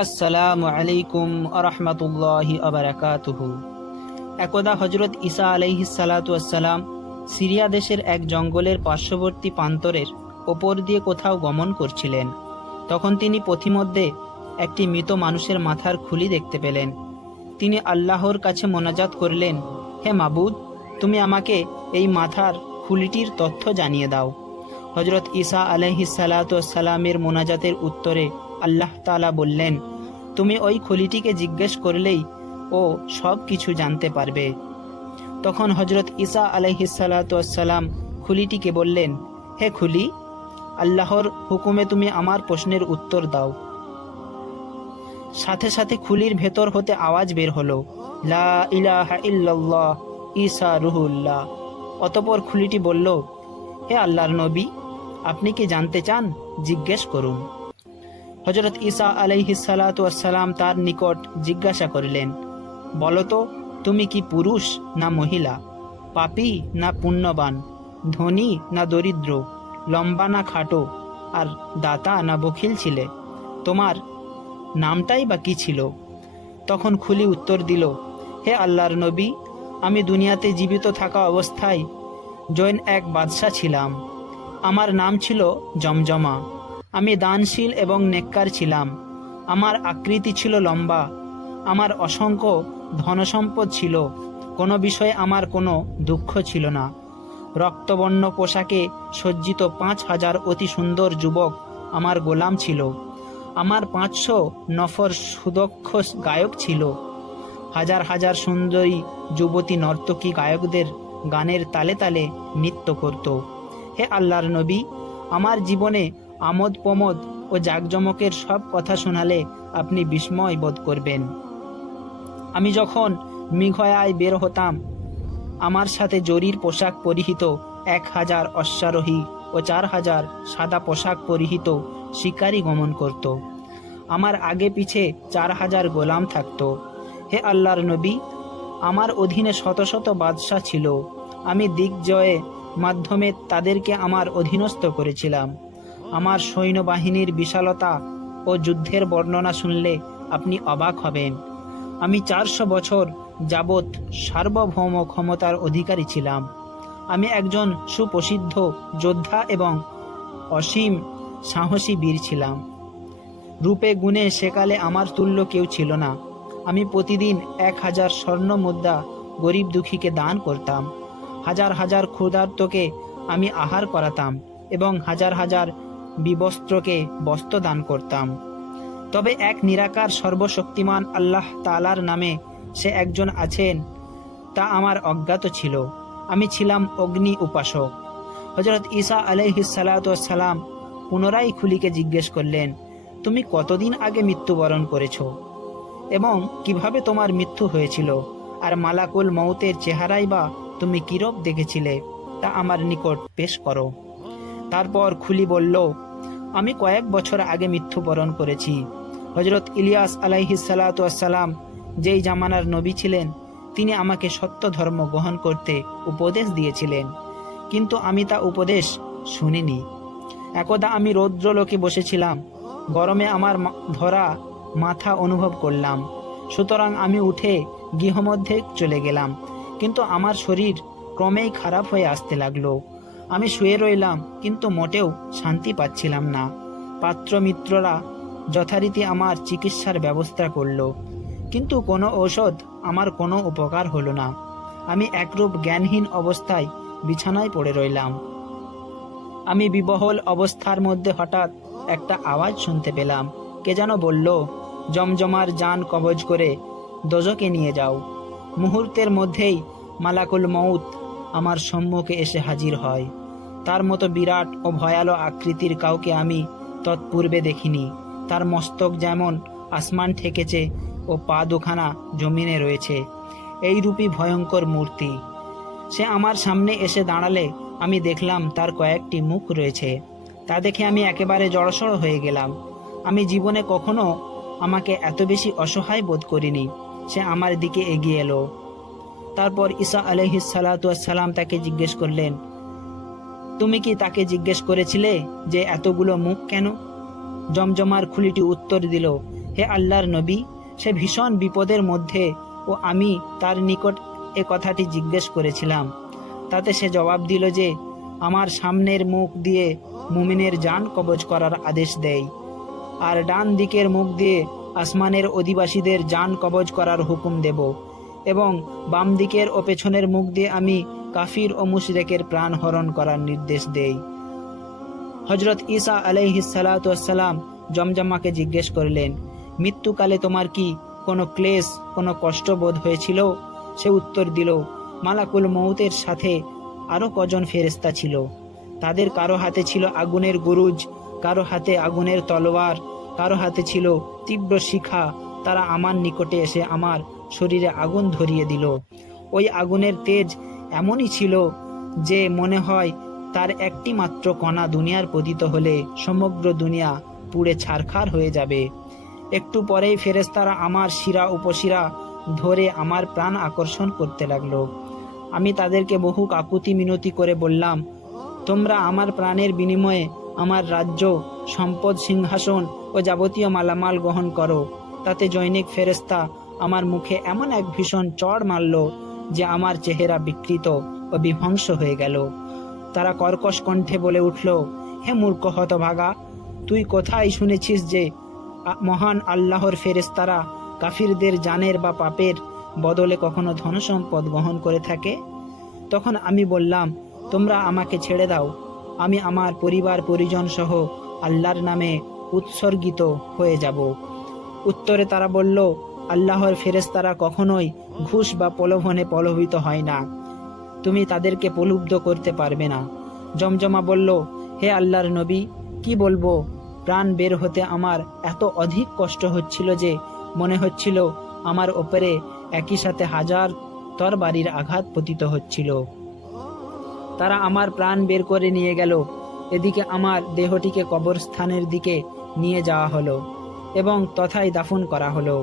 আসসালামু আলাইকুম আরহামাতুল্লাহি আবারাকাতুহু। একদা হজরত ঈসা আলাইহিস সালাতু ওয়াসসালাম সিরিয়া দেশের এক জঙ্গলের পার্শ্ববর্তী প্রান্তরের ওপর দিয়ে কোথাও গমন করছিলেন। তখন তিনি পথিমধ্যে একটি মৃত মানুষের মাথার খুলি দেখতে পেলেন। তিনি আল্লাহর কাছে মোনাজাত করলেন, হে মাবুদ, তুমি আমাকে এই মাথার খুলিটির তথ্য জানিয়ে দাও। হজরত ঈসা আলাইহিস সালাতু ওয়াসসালামের মোনাজাতের উত্তরে আল্লাহ তাআলা বললেন, তুমি ওই খুলিটিকে জিজ্ঞেস করলেই ও সব কিছু জানতে পারবে। তখন হজরত ঈসা আলাইহিস সালাতু ওয়াসসালাম খুলিটিকে বললেন, হে খুলি, আল্লাহর হুকুমে তুমি আমার প্রশ্নের উত্তর দাও। সাথে সাথে খুলির ভেতর হতে আওয়াজ বের হলো, লা ইলাহা ইল্লাল্লাহ ঈসা রুহুল্লাহ। অতঃপর খুলিটি বলল, হে আল্লাহর নবী, আপনি কি জানতে চান? জিজ্ঞেস করুন। হজরত ঈসা আলাইহিস সালাতু ওয়াসসালাম তার নিকট জিজ্ঞাসা করলেন, বলতো, তুমি কি পুরুষ না মহিলা, পাপী না পুণ্যবান, ধনী না দরিদ্র, লম্বা না খাটো, আর দাতা না বখিল ছিলে? তোমার নামটাই বা কি ছিল? তখন খুলি উত্তর দিল, হে আল্লাহর নবী, আমি দুনিয়াতে জীবিত থাকা অবস্থায় জৈন এক বাদশাহ ছিলাম। আমার নাম ছিল জমজমা। আমি দানশীল এবং নেককার ছিলাম। আমার আকৃতি ছিল লম্বা। আমার অসংখ্য ধনসম্পদ ছিল। কোনো বিষয়ে আমার কোনো দুঃখ ছিল না। রক্তবর্ণ পোশাকে সজ্জিত 5,000 অতি সুন্দর যুবক আমার গোলাম ছিল। আমার 500 নফর সুদক্ষ গায়ক ছিল। হাজার হাজার সুন্দরী যুবতী নর্তকী গায়কদের গানের তালে তালে নৃত্য করত। হে আল্লাহর নবী, আমার জীবনে আমোদ প্রমোদ ও জাঁকজমকের সব কথা শোনালে আপনি বিস্ময় বোধ করবেন। আমি যখন মৃগয়ায় বের হতাম, আমার সাথে জরির পোশাক পরিহিত 1,000 অশ্বারোহী ও 4,000 সাদা পোশাক পরিহিত শিকারী গমন করত। আমার আগে পিছে 4,000 গোলাম থাকত। হে আল্লাহর নবী, আমার অধীনে শত শত বাদশাহ ছিল। আমি দিগ্জয়ে মাধ্যমে তাদেরকে আমার অধীনস্থ করেছিলাম। আমার সৈন্যবাহিনীর বিশালতা ও যুদ্ধের বর্ণনা শুনলে আপনি অবাক হবেন। আমি 400 বছর যাবৎ সার্বভৌম ক্ষমতার অধিকারী ছিলাম। আমি একজন সুপ্রসিদ্ধ যোদ্ধা এবং অসীম সাহসী বীর ছিলাম। রূপে গুণে সেকালে আমার তুল্য কেউ ছিল না। আমি প্রতিদিন 1,000 স্বর্ণ মুদ্রা গরিব দুঃখীকে দান করতাম। হাজার হাজার ক্ষুধার্তকে আমি আহার করাতাম এবং হাজার হাজার বিবস্ত্রকে বস্ত্র দান করতাম। তবে এক নিরাকার সর্বশক্তিমান আল্লাহ তাআলার নামে সে একজন আছেন, তা আমার অজ্ঞাত ছিল। আমি ছিলাম অগ্নি উপাসক। হযরত ঈসা আলাইহিস সালাতু ওয়াসসালাম পুনরায় খুলিকে জিজ্ঞেস করলেন, তুমি কতদিন আগে মৃত্যুবরণ করেছো এবং কিভাবে তোমার মৃত্যু হয়েছিল? আর মালাকুল মউতের চেহারাই বা তুমি কিরূপ দেখেছিলে, তা আমার নিকট পেশ করো। তারপর খুলি বলল, আমি কয়েক বছর আগে মৃত্যুবরণ করেছি। হযরত ইলিয়াস আলাইহিস সালাতু ওয়াসসালাম যেই জামানার নবী ছিলেন, তিনি আমাকে সত্য ধর্ম গ্রহণ করতে উপদেশ দিয়েছিলেন, কিন্তু আমি তা উপদেশ শুনিনি। একদা আমি রৌদ্রলোকে বসেছিলাম। গরমে আমার ধরা মাথা অনুভব করলাম। সুতরাং আমি উঠে গৃহমধ্যে চলে গেলাম, কিন্তু আমার শরীর ক্রমেই খারাপ হয়ে আসতে লাগলো। আমি শুয়ে রইলাম, কিন্তু মোটেও শান্তি পাচ্ছিলাম না। পাত্র মিত্ররা যথারীতি আমার চিকিৎসার ব্যবস্থা করলো, কিন্তু কোনো ঔষধ আমার কোনো উপকার হলো না। আমি একরূপ জ্ঞানহীন অবস্থায় বিছানায় পড়ে রইলাম। আমি বিবহল অবস্থার মধ্যে হঠাৎ একটা আওয়াজ শুনতে পেলাম। কে যেন বলল, জমজমার জান কবজ করে দোজকে নিয়ে যাও। মুহূর্তের মধ্যেই মালাকুল মউত আমার সম্মুখে এসে হাজির হয়। তার মতো বিরাট ও ভয়ালো আকৃতির কাউকে আমি তৎপূর্বে দেখিনি। তার মস্তক যেমন আসমান ঠেকেছে ও পা দুখানা জমিনে রয়েছে, এই রূপী ভয়ঙ্কর মূর্তি। সে আমার সামনে এসে দাঁড়ালে আমি দেখলাম তার কয়েকটি মুখ রয়েছে। তা দেখে আমি একেবারে জড়সড় হয়ে গেলাম। আমি জীবনে কখনো আমাকে এত বেশি অসহায় বোধ করিনি। সে আমার দিকে এগিয়ে এলো। তারপর ঈসা আলাইহিস সালাতু ওয়াসসালাম তাকে জিজ্ঞেস করলেন, তুমি কি তাকে জিজ্ঞেস করেছিলে যে এতগুলো মুখ কেন? জমজমার খুলিটি উত্তর দিল, হে আল্লাহর নবী, সে ভীষণ বিপদের মধ্যে ও আমি তার নিকট এ কথাটি জিজ্ঞেস করেছিলাম। তাতে সে জবাব দিল যে আমার সামনের মুখ দিয়ে মুমিনের জান কবজ করার আদেশ দেয়, আর ডান দিকের মুখ দিয়ে আসমানের অধিবাসীদের জান কবজ করার হুকুম দেব, এবং বাম দিকের ও পেছনের মুখ দিয়ে আমি কাফির ও মুশরিকের প্রাণ হরণ করার নির্দেশ দেই। হযরত ঈসা আলাইহিস সালাতু ওয়াস সালাম জমজমাকে জিজ্ঞেস করলেন, মৃত্যুকালে তোমার কি কোনো ক্লেশ, কোনো কষ্ট বোধ হয়েছিল? সে উত্তর দিল, মালাকুল মউতের সাথে আরো কজন ফেরেশতা ছিল। তাদের কারো হাতে ছিল আগুনের গুরুজ, কারো হাতে আগুনের তলোয়ার, কারো হাতে ছিল তীব্র শিখা। তারা আমার নিকটে এসে আমার শরীরে আগুন ধরিয়ে দিল। ওই আগুনের তেজ এমনই ছিল যে মনে হয় তার একটি মাত্র কণা দুনিয়ার পতিত হলে সমগ্র দুনিয়া পুড়ে ছারখার হয়ে যাবে। একটু পরেই ফেরেশতারা আমার শিরা উপশিরা ধরে আমার প্রাণ আকর্ষণ করতে লাগলো। আমি তাদেরকে বহু কাকুতি মিনতি করে বললাম, তোমরা আমার প্রাণের বিনিময়ে আমার রাজ্য, সম্পদ, সিংহাসন ও যাবতীয় মালামাল গ্রহণ করো। তাতে জৈনিক ফেরেশতা আমার মুখে এমন এক ভীষণ চড় মারল যে আমার চেহারা বিকৃত ও বিধ্বংস হয়ে গেল। তারা কর্কশ কণ্ঠে বলে উঠল, হে মূর্খ হতভাগা, তুই কোথায় শুনেছিস যে মহান আল্লাহর ফেরেশতারা কাফিরদের জানের বা পাপের বদলে কখনো ধনসম্পদ গ্রহণ করে থাকে? তখন আমি বললাম, তোমরা আমাকে ছেড়ে দাও, আমি আমার পরিবার পরিজন সহ আল্লাহর নামে উৎসর্গিত হয়ে যাব। উত্তরে তারা বলল, আল্লাহর ফেরেশতারা কখনোই ঘুষ বা প্রলোভনে প্রলোভিত হয় না, তুমি তাদেরকে প্রলুব্ধ করতে পারবে না। জমজমা বলল, হে আল্লাহর নবী, কি বলবো, প্রাণ বের হতে আমার এত অধিক কষ্ট হচ্ছিল যে মনে হচ্ছিল আমার ওপরে একই সাথে হাজার তরবারির আঘাত পতিত হচ্ছিল। তারা আমার প্রাণ বের করে নিয়ে গেল। এদিকে আমার দেহটিকে কবরস্থানের দিকে নিয়ে যাওয়া হলো এবং তথায় দাফন করা হলো।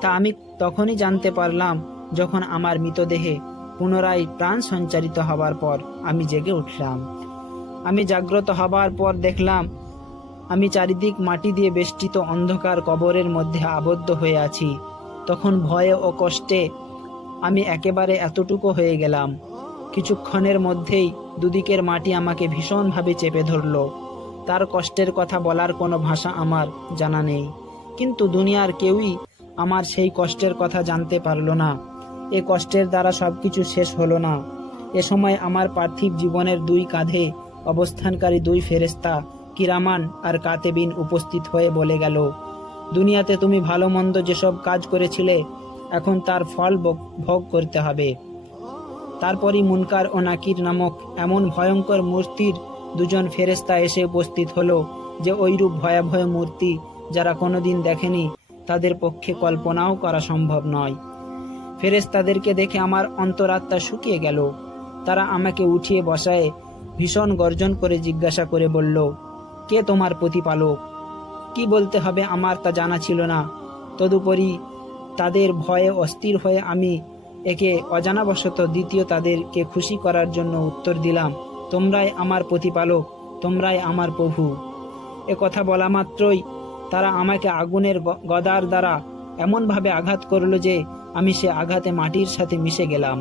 তা আমি তখনই জানতে পারলাম যখন আমার মৃতদেহে পুনরায় প্রাণ সঞ্চারিত হবার পর আমি জেগে উঠলাম। আমি জাগ্রত হবার পর দেখলাম আমি চারিদিক মাটি দিয়ে বেষ্টিত অন্ধকার কবরের মধ্যে আবদ্ধ হয়ে আছি। তখন ভয়ে ও কষ্টে আমি একেবারে এতটুকু হয়ে গেলাম। কিছুক্ষণের মধ্যেই দুদিকের মাটি আমাকে ভীষণভাবে চেপে ধরল। তার কষ্টের কথা বলার কোনো ভাষা আমার জানা নেই, কিন্তু দুনিয়ার কেউই আমার সেই কষ্টের কথা জানতে পারল না। এ কষ্টের দ্বারা সবকিছু শেষ হলো না। এ সময় আমার পার্থিব জীবনের দুই কাঁধে অবস্থানকারী দুই ফেরেশতা কিরামান আর কাতেবিন উপস্থিত হয়ে বলে গেল, দুনিয়াতে তুমি ভালো মন্দ যেসব কাজ করেছিলে এখন তার ফল ভোগ করতে হবে। তারপরই মুনকার ও নাকির নামক এমন ভয়ঙ্কর মূর্তির দুজন ফেরেশতা এসে উপস্থিত হলো যে ওইরূপ ভয়াবহ মূর্তি যারা কোনোদিন দেখেনি তাদের পক্ষে কল্পনাও করা সম্ভব নয়। ফেরেশতাদেরকে দেখে আমার অন্তরাত্মা শুকিয়ে গেল। তারা আমাকে উঠিয়ে বসায় ভীষণ গর্জন করে জিজ্ঞাসা করে বলল, কে তোমার প্রতিপালক? কি বলতে হবে আমার তা জানা ছিল না। তদুপরি তাদের ভয়ে অস্থির হয়ে আমি একে অজানাবশত দ্বিতীয় তাদেরকে খুশি করার জন্য উত্তর দিলাম, তোমরাই আমার প্রতিপালক, তোমরাই আমার প্রভু। এ কথা বলা মাত্রই তারা আমাকে আগুনের গদার দ্বারা এমনভাবে আঘাত করল যে আমি সে আঘাতে মাটির সাথে মিশে গেলাম।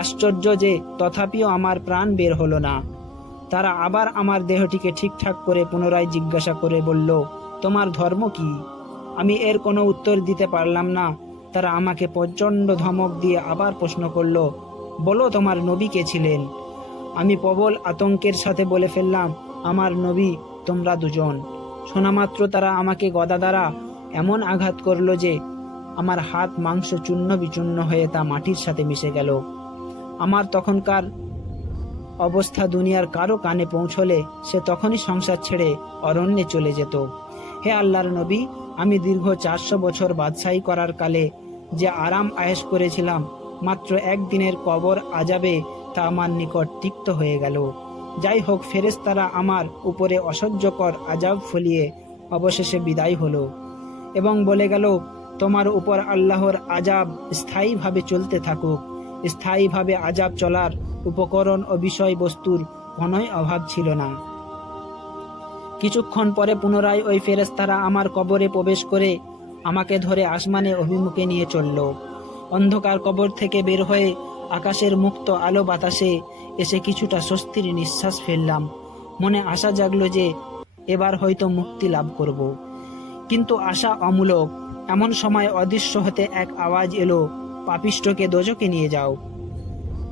আশ্চর্য যে তথাপিও আমার প্রাণ বের হলো না। তারা আবার আমার দেহটিকে ঠিকঠাক করে পুনরায় জিজ্ঞাসা করে বলল, তোমার ধর্ম কি? আমি এর কোনো উত্তর দিতে পারলাম না। তারা আমাকে প্রচণ্ড ধমক দিয়ে আবার প্রশ্ন করল, বলো তোমার নবী কে ছিলেন? আমি প্রবল আতঙ্কের সাথে বলে ফেললাম, আমার নবী তোমরা দুজন। শোনামাত্র তারা আমাকে গদা দ্বারা এমন আঘাত করলো যে আমার হাত মাংস চূর্ণ বিচূর্ণ হয়ে তা মাটির সাথে মিশে গেল। আমার তখনকার অবস্থা দুনিয়ার কারো কানে পৌঁছলে সে তখনই সংসার ছেড়ে অরণ্যে চলে যেত। হে আল্লাহর নবী, আমি দীর্ঘ 400 বছর বাদশাহী করার কালে যে আরাম আয়েশ করেছিলাম, মাত্র একদিনের কবর আজাবে তা আমার নিকট তিক্ত হয়ে গেল। যাই হোক, ফেরেশতারা আমার উপরে অসহ্যকর আজাব ফলিয়ে অবশেষে বিদায় হলো এবং বলে গেল, তোমার উপর আল্লাহর আজাব স্থায়ীভাবে চলতে থাকুক। স্থায়ীভাবে আজাব চলার উপকরণ ও বিষয়বস্তুর কোনোই অভাব ছিল না। কিছুক্ষণ পরে পুনরায় ওই ফেরেশতারা আমার কবরে প্রবেশ করে আমাকে ধরে আসমানে অভিমুখে নিয়ে চলল। অন্ধকার কবর থেকে বের হয়ে আকাশের মুক্ত আলো বাতাসে এসে কিছুটা স্বস্তির নিঃশ্বাস ফেললাম। মনে আশা জাগলো যে এবার হয়তো মুক্তি লাভ করব। কিন্তু আশা অমূলক। এমন সময় অদৃশ্য হতে এক আওয়াজ এলো, পাপিষ্ঠকে দোজখে নিয়ে যাও।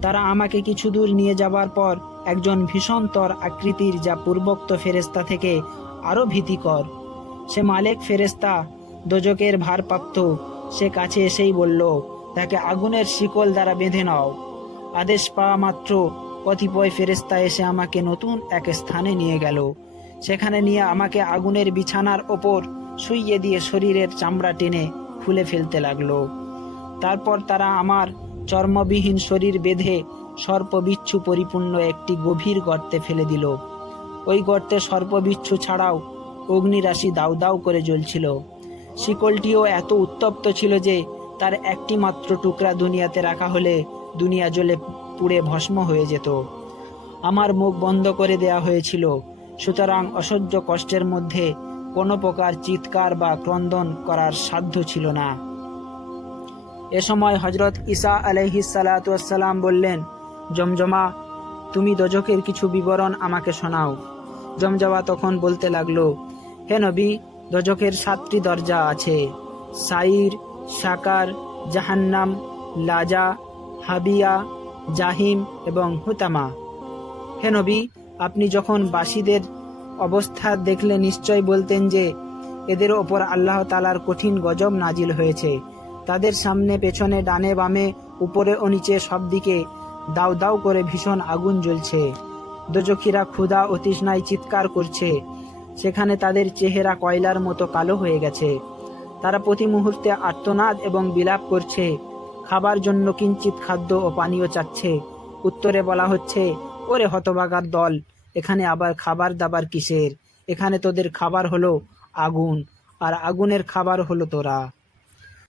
তারা আমাকে কিছু দূর নিয়ে যাবার পর একজন ভীষণতর আকৃতির, যা পূর্বোক্ত ফেরেস্তা থেকে আরো ভীতিকর, সে মালেক ফেরেস্তা, দোজকের ভারপ্রাপ্ত, সে কাছে এসেই বলল, তাকে আগুনের শিকল দ্বারা বেঁধে নাও। আদেশ পাওয়া মাত্র কতিপয় ফেরেস্তা এসে আমাকে নতুন এক স্থানে নিয়ে গেল। সেখানে নিয়ে আমাকে আগুনের বিছানার ওপর শুইয়ে দিয়ে শরীরের চামড়া টেনে খুলে ফেলতে লাগলো। তারপর তারা আমার চর্মবিহীন শরীর বেঁধে সর্পবিচ্ছু পরিপূর্ণ একটি গভীর গর্তে ফেলে দিল। ওই গর্তে সর্পবিচ্ছু ছাড়াও অগ্নিরাশি দাউ দাউ করে জ্বলছিল। শিকলটিও এত উত্তপ্ত ছিল যে তার একটি মাত্র টুকরা দুনিয়াতে রাখা হলে দুনিয়া জ্বলে পুড়ে ভস্ম হয়ে যেত। আমার মুখ বন্ধ করে দেয়া হয়েছিল, সুতরাং অসহ্য কষ্টের মধ্যে কোনো প্রকার চিৎকার বা ক্রন্দন করার সাধ্য ছিল না। এ সময় হজরত ঈসা আলাইহিস সালাতু ওয়াস সালাম বললেন, জমজমা, তুমি দোজখের কিছু বিবরণ আমাকে শোনাও। জমজমা তখন বলতে লাগলো, হে নবী, দোজখের 7টি দরজা আছে: সাইর, সাকার, জাহান্নাম, লাজা, হাবিয়া, জাহিম এবং হুতামা। হে নবী, আপনি যখন বাসীদের অবস্থা দেখলে নিশ্চয় বলতেন যে এদের ওপর আল্লাহ তাআলার কঠিন গজব নাজিল হয়েছে। তাদের সামনে, পেছনে, ডানে বামে, উপরে ও নিচে সব দিকে দাউ দাউ করে ভীষণ আগুন জ্বলছে। দোজখীরা ক্ষুধা ও তৃষ্ণায় চিৎকার করছে। সেখানে তাদের চেহারা কয়লার মতো কালো হয়ে গেছে। তারা প্রতি মুহূর্তে আর্তনাদ এবং বিলাপ করছে। খাবার জন্য কিঞ্চিত খাদ্য ও পানীয় চাচ্ছে। উত্তরে বলা হচ্ছে, ওরে হতভাগার দল, এখানে আবার খাবার দাবার কিসের? এখানে তোদের খাবার হলো আগুন, আর আগুনের খাবার হলো তোরা।